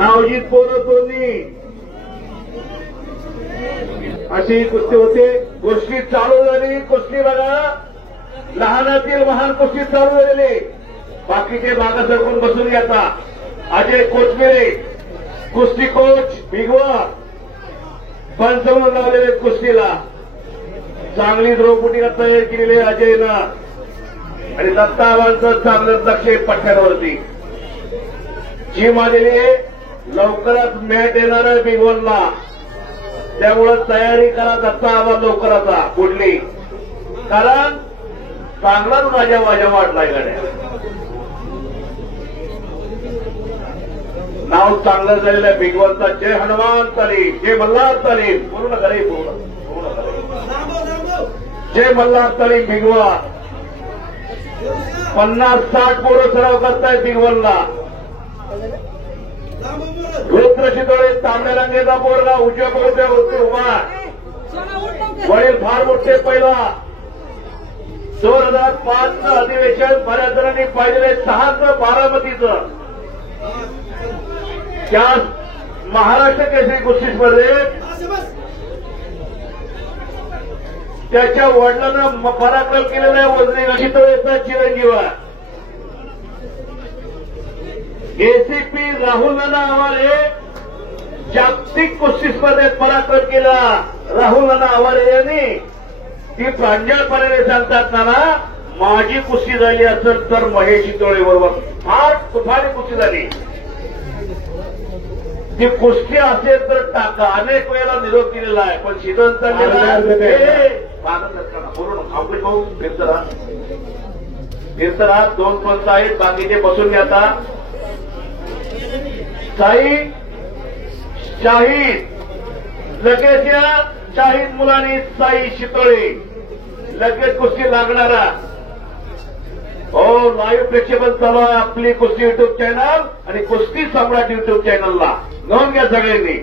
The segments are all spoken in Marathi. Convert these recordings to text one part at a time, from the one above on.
नावजीत पोरतोनी अशी कुस्ती होते. कुस्ती चालू झाली. कुस्ती बघा, लहानातील महान कुस्ती चालू झालेली. बाकीचे मागे सरकून बसून घ्यायचा. अजय कोचमेरे कुस्ती कोच भिगवा पंच म्हणून लावलेले कुस्तीला. चांगली द्रौपदीला तयार केलेली अजयनं आणि दत्तावांचं चांगलं लक्ष पठ्ठ्यावरती. जिम आलेली आहे. लवकरच मॅच येणार आहे बिगवनला. त्यामुळं तयारी करा दत्ता आवाज लवकरचा पुढली, कारण चांगलाच माझ्या वाढलाय गाड्या. नाव चांगलं झालेलं आहे बिगवनचा. जय हनुमान तालीम, जय मल्हार तालीम. पूर्ण करे पूर्ण करे. जय मल्हार तालीम बिगवा. 50-60 पोरं सराव करतायत बिगवनला. रुद्र शितोळे तांबड्या रंगेचा पोरगा उजव्या पोरच्या वरती उभा. वडील फार मोठे. पहिला 2005 अधिवेशन बऱ्याच जणांनी पाहिलेले. 6चं बारामतीचं. त्या महाराष्ट्र केसरी कुस्ती स्पर्धेत त्याच्या वडिलांना पराक्रम केलेला आहे. वजनी शितोळेचा चिरंजीव आहे. एसीपी राहुल नाना आवारे जागतिक कुस्ती स्पर्धेत पराक्रम केला. राहुल नाना आवारे यांनी ती प्रांजळपणाने सांगतात, नाना माझी कुस्ती झाली असेल तर महेश शितोळे बरोबर फार कुठाने कुस्ती झाली. ती कुस्ती असेल तर टाका. अनेक वेळेला निरोप दिलेला आहे, पण शिदंत बोलून आपले भाऊ फिरतरा 2 पंच आहेत. बाकीचे बसून घ्याता. साई शाहीद लगेच या. शाहीद मुलांनी साई शितोळे लगेच कुस्ती लागणारा. हो, लाईव्ह प्रेक्षेपण चालू आहे आपली कुस्ती युट्यूब चॅनल आणि कुस्ती सम्राट युट्यूब चॅनलला. नोंद घ्या सगळ्यांनी.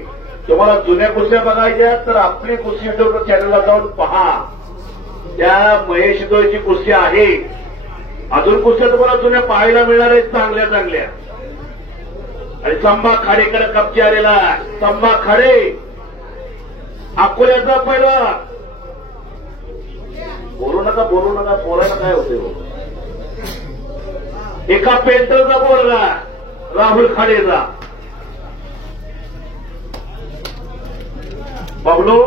तुम्हाला जुन्या कुस्त्या बघायच्या तर आपली कुस्ती युट्यूब चॅनलला जाऊन पहा. त्या महेश शितोळेची कुस्ती आहे. अजून कुस्त्या तुम्हाला जुन्या पाहायला मिळणार आहेत चांगल्या चांगल्या. आणि संभा खाडेकडे कब्जा आलेला. संभा खाडे अकोल्याचा पहिला. बोलू नका बोलायला काय होते. एका पेंटरचा पोरगा राहुल खाडेचा. बबलू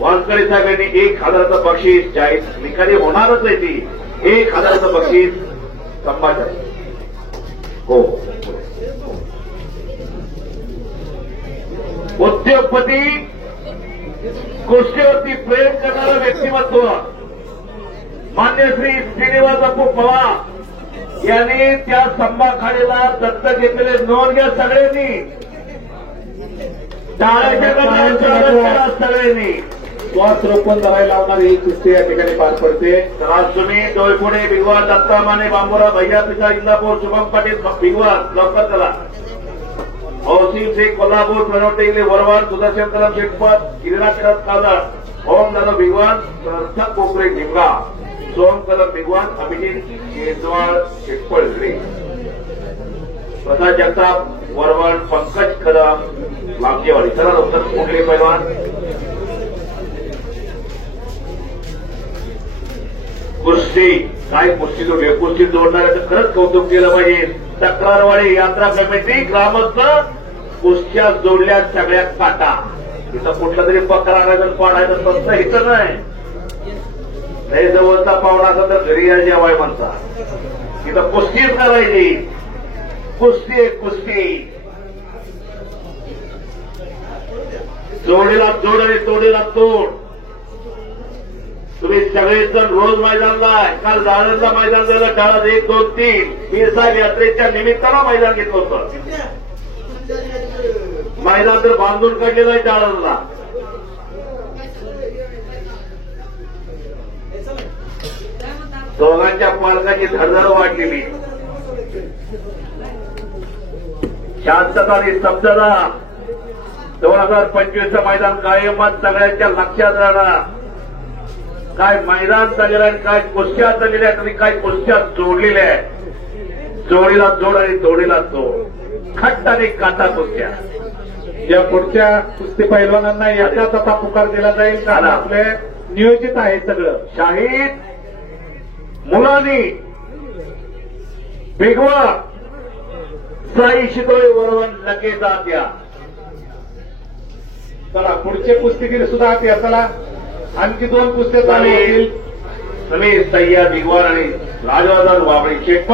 वानकडे साहेबांनी 1000चं बक्षीस जाहीर निकाली होणारच आहे. ती 1000चं बक्षीस संभाच्या. हो, उद्योगपती कुस्तीवरती प्रेम करणारं व्यक्तिमत्व मान्य श्री श्रीनिवास अप्पू पवार यांनी त्या संभा खाडीला दत्तक घेतलेले. नोंद घ्या सगळ्यांनी. टाळ्याच्या सगळ्यांनी. श्वास रोपण करायला लावणारी ही कुस्ती या ठिकाणी पार पडते. तर तुम्ही डोळपुणे भिगवा, दत्ता माने, बांबोरा, भैया पिता, इंदापूर, शुभम पाटील भिगवा लवकर चला. औसिंग शेख कोल्हापूर, प्रणव टेगले वरवाड, सुदर्शन कदम शेटपत, गिरिराज शरद कादळ, ओम दादा भिगवान, समर्थक कोकरे ढिमगा, सोम कदम भिगवान, अभिजित केजवाड शेटपळगडे, प्रसाद जगताप वरवाड, पंकज कदम लांबजेवाडी. चला लवकर कुठले पैलवान. कुस्ती काय कुस्ती जोडली. कुस्ती जोडणाऱ्याचं खरंच कौतुक केलं पाहिजे. तक्रारवाडी यात्रा कमिटी ग्रामस्थ कुस्त्या जोडल्या सगळ्या काटा. इथं कुठला तरी पकड आणायचं पाडायचं तसं इथं नाही. जवळचा पाहुणा असं तर घरी या जेवाय म्हणता. इथं कुस्तीच करायची. कुस्ती कुस्ती. जोडीला जोड आणि तोडीला तोड. तुम्ही सगळेजण रोज मैदानला आहे. काल दादरला मैदान झालं. काळात 1, 2, 3 पीरसाहेब यात्रेच्या निमित्तानं मैदान घेतलं होतं. मैदान तर बांधून काढलेलं आहे टाळाला. दोघांच्या पालकाची धडधड वाढलेली. शांतता आणि स्तब्धता. 2025चं मैदान कायमच सगळ्यांच्या लक्षात राहणार. काय मैदान चाललेलं आहे, काय कुस्त्या चाललेल्या आहेत आणि काय कुस्त्या जोडलेल्या आहेत. जोडीला जोड आणि जोडीला जोड खट्ट आणि काटा कुस्त्या. या पुढच्या कुस्ती पैलवानांना याचाच आता पुकार दिला जाईल कारण आपले नियोजित आहे सगळं. शाहीद मुलांनी भिगवा साई शितोळे वरवण लगेच आत या. चला पुढचे कुस्तीगीर सुद्धा आत या. चला आणखी 2 कुस्त्या चालू होतील. समीर सय्या भिगवार आणि राजवर्धन वाबळे शेखपा